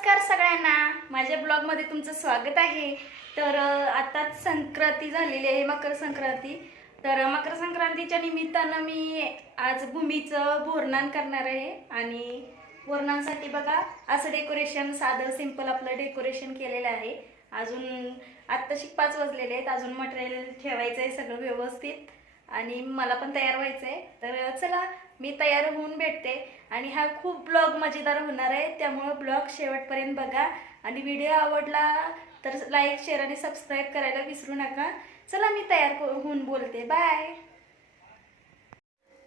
नमस्कार सगळ्यांना. माझ्या ब्लॉगमध्ये तुमचं स्वागत आहे. तर अं, आताच संक्रांती झालेली आहे मकर संक्रांती. तर मकर संक्रांतीच्या निमित्तानं मी आज भूमीचं भोरणान करणार आहे. आणि भोरणांसाठी बघा असं डेकोरेशन साधं सिंपल आपलं डेकोरेशन केलेलं आहे. अजून आत्ताशी पाच वाजलेले आहेत. अजून मटेरियल ठेवायचं आहे सगळं व्यवस्थित. आणि मला पण तयार व्हायचं आहे तर चला मी तयार होऊन भेटते. आणि हा खूप ब्लॉग मजेदार होणार आहे त्यामुळं ब्लॉग शेवटपर्यंत बघा. आणि व्हिडिओ आवडला तर लाईक शेअर आणि सबस्क्राईब करायला विसरू नका. चला मी तयार होऊन बोलते. बाय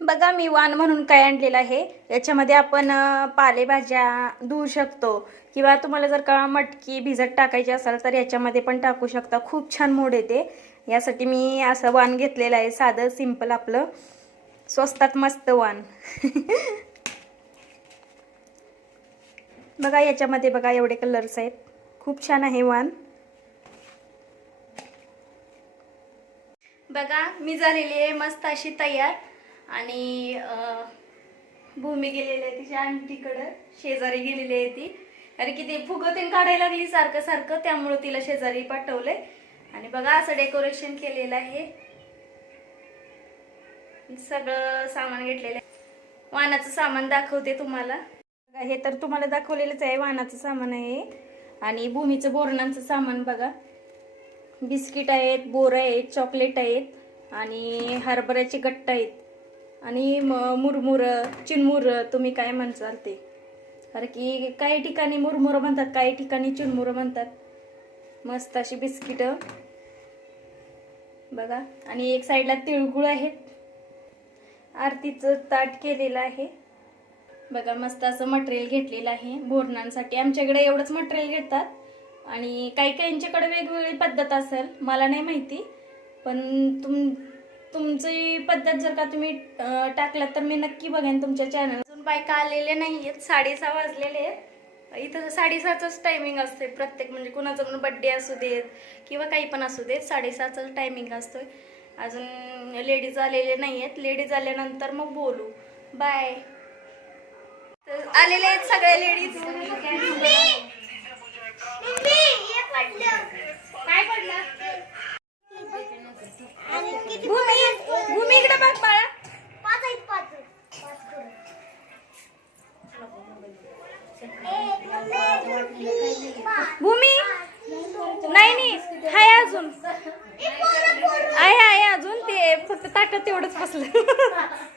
बघा मी वाण म्हणून काय आणलेलं आहे. याच्यामध्ये आपण पालेभाज्या धुवू शकतो. किंवा तुम्हाला जर का मटकी भिजत टाकायची असेल तर याच्यामध्ये पण टाकू शकता. खूप छान मोड येते. यासाठी मी असं वाण घेतलेलं आहे. साधं सिंपल आपलं. स्वस्तात मस्त वाण बघा याच्यामध्ये बघा एवढे कलर्स आहेत. खूप छान आहे वाण. बघा मी झालेली आहे मस्त अशी तयार. आणि भूमी गेलेली आहे तिच्या आंटीकडं. शेजारी गेलेली आहे ती. कारण की ते फुगतीन काढायला लागली सारखं सारखं त्यामुळं तिला शेजारी पाठवलंय. आणि बघा असं डेकोरेशन केलेलं आहे. सगळं सामान घेतलेलं आहे. वाहनाचं सामान दाखवते तुम्हाला. हे तर तुम्हाला दाखवलेलंच आहे वाहनाचं सामान आहे. आणि भूमीचं बोरणांचं सामान बघा. बिस्किट आहेत बोर आहेत चॉकलेट आहेत. आणि हरभऱ्याचे गट्ट आहेत. आणि म- मुरमुरं चिनमुरं तुम्ही काय म्हणसाल ते. कारण की काही ठिकाणी मुरमुरं म्हणतात काही ठिकाणी चिनमुरं म्हणतात. मस्त अशी बिस्किटं. बघा. आणि एक साईडला तिळगुळ आहेत. आरतीचं ताट केलेलं आहे. बघा मस्त असं मटेरियल घेतलेलं आहे. बोरणांसाठी आमच्याकडे एवढंच मटेरियल घेतात. आणि काही काहींच्याकडे वेगवेगळी पद्धत असेल मला नाही माहिती. पण तुम तुमची पद्धत जर का तुम्ही टाकलात तर मी नक्की बघेन तुमच्या चॅनल अजून बायका आलेले नाही आहेत साडेसहा वाजलेले आहेत. इथं साडेसहाचाच टायमिंग असते प्रत्येक म्हणजे कुणाचा पण बड्डे असू देत किंवा काही पण असू देत साडेसहाचाच टायमिंग असतोय. अजून लेडीज आलेले नाही आहेत लेडीज आल्यानंतर मग बोलू. बाय आलेले आहेत सगळे लेडीज काय पडलं? भूमी भूमी इकडे बघ बाळा. भूमी नाही नाही हाय अजून. आहे आहे अजून ते फक्त ताटात तेवढंच बसलं.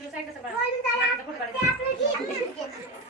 Terus saya ke sebelah. Terus saya ke sebelah.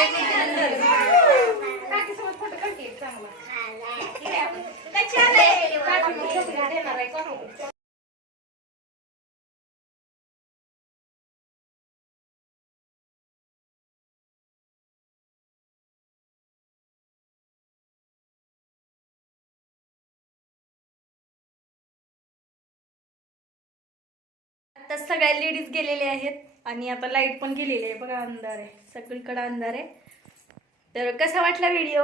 Thank you. आता सगळ्या लेडीज गेलेले आहेत. आणि आता लाइट पण गेलेली आहे. बघा अंधार आहे. सगळीकडं अंधार आहे. तर कसा वाटला व्हिडिओ?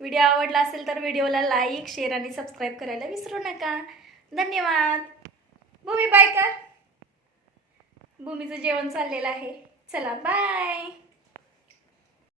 व्हिडिओ आवडला असेल तर व्हिडिओला लाईक शेअर आणि सबस्क्राईब करायला विसरू नका. धन्यवाद. भूमी बाय का भूमीचं जेवण चाललेलं आहे. चला बाय